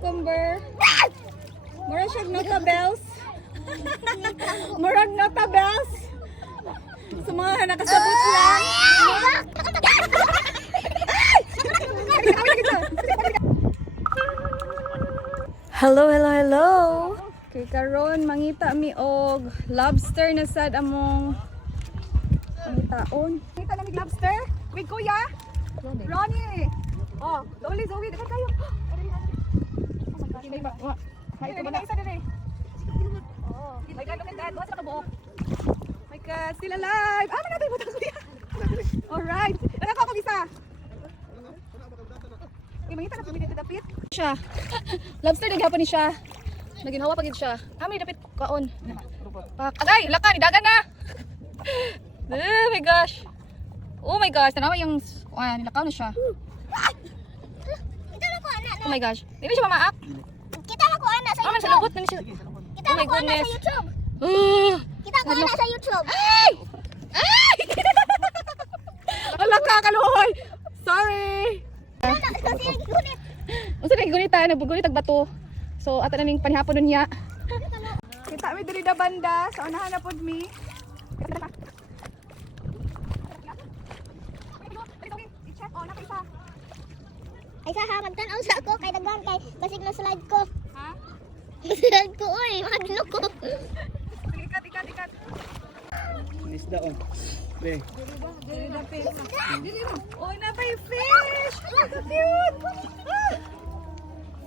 cucumber. Mura siyang notabels. Murag notabels. Sa mga nakasabot lang. Hello, hello, hello. Kay karon mangita mi og lobster na sad among pangitaon. Kita na mi lobster? Wait, kuya. Ronnie. Oh, Zoe, di ba kayo? May isa din eh. Oh, my God, look at that. What's the kabuok? My God, still alive. Ah, manatay mo tayo, kuya. Alright. Nakaka ako isa. Okay, mangita na pumili dapit. Siya. Lobster din hapon ni siya. Naginhawa pagid siya. May dapit kaon. Agay, laka ni dagan na. Oh my gosh. Oh my gosh, tanawa yung nilakaw na siya. Oh my gosh. Dili siya mamaak. Kita lang ko ana sa Sa YouTube. lubot na siya. Kita Oh lang my ko ana goodness. sa YouTube. Kita ko Ano? ana sa YouTube. Ay! Ay! Wala ka, kaluhoy! Sorry! Kasi yung gunit. Unsa na gunita, nagbugunit ang bato. So, ato na ning panihapon nun niya. Kita mi diri da banda, sa unahan na pod mi. I-check, oh, nakaisa. Ay sa magtan-aw sa ako kay daghan kay basig na slide ko. Ha? Slide ko oy, madlo ko. Ikat. Isda oh. Be. Diri da fish. Oh, na pa yung fish! So cute!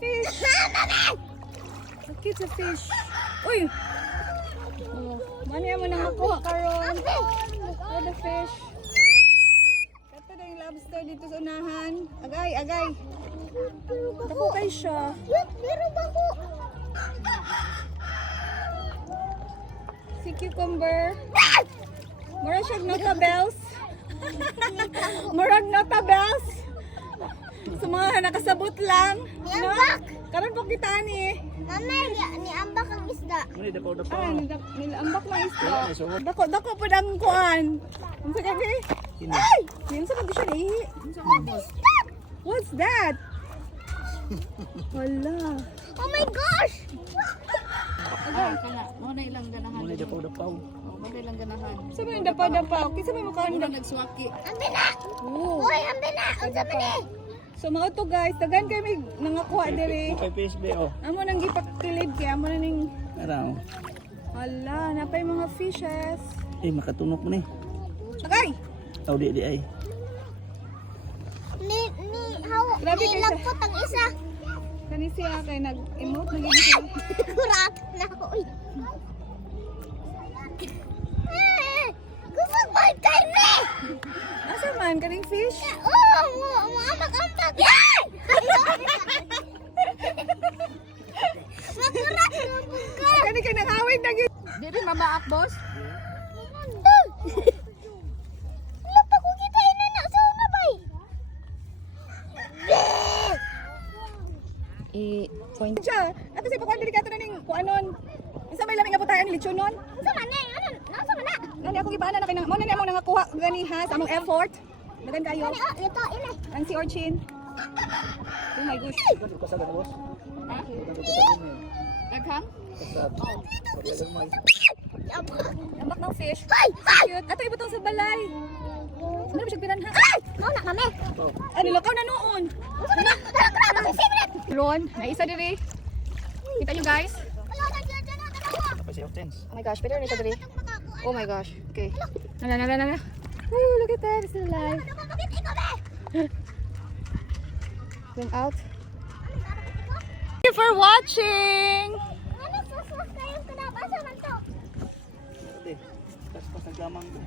Fish! So cute sa fish. Uy! Oh, mani mo nang makuha karon. Oh, the fish. Kato na yung lobster dito sa unahan. Agay. Dako kay siya. Pero ba ko? Si cucumber. Mura siyang notabels. Murag notabels. Sa mga nakasabot lang. Niambak. Karon po kita ni. Mama, ni ambak ang isda. Muni dapaw dapaw. Ah, nilambak lang isda. Wala, may suot. Dako po ang kuan. Unsa ka ni? Sino? Ay! Yun sa siya ihi. What's that? Wala. Oh my gosh! Muni dapaw dapaw. Sa mga dapaw-dapaw. Kisa may mukha na. Ambe na! Oo. Oy, ambe na! Ang sabi ni! So mga to guys, tagan kayo may nangakuha diri. Kay fish be oh. Amo nang gipakilid kaya amo na ning Araw. hala, napay mga fishes. Makatunok mo ni. Agay! Taw di ay. Grabe kayo sa- Nilagpot ang isa. Kani siya kay nag-emote na gini siya. Kurat na ako. Uy. Gusto ko yung karne! Asa man kaning fish? Oh, maamak-amak! Makurat na buka! Kani kay nangawid na gyud. Dili mamaak boss. Wala pa ko kita inana sa una bay! Point siya. Ato si pakuan diri kato na ning kuanon. Isa may lamig nga putayan ni lechonon. Sa mana? Ano? Nasa mana? Nani akong ibana na kay mo na mo nangakuha gani ha sa among effort. Dagan kayo. Ano? Ito, ini. Ang si Orchin. Oh my gosh. Kasag na boss. Daghang? Kasag. Lambak ng fish. Ay! Cute. Ato ibutang sa balay. Ano ba siya piranha? Ay! Mauna kami! Ano lakaw na noon. Ron, may isa diri. Kita nyo guys. Wala na dyan na dalawa! Kapag si Hortense. Oh my gosh, pwede rin siya diri. Makakuha. Oh my gosh. Okay. Na. Woo, look at that. It's still alive. Ano ba bakit ikaw ba? Zoom out. Thank you for watching. Ano suswas kayong kadabasa man to? Ate, tas pa sa gamang ko.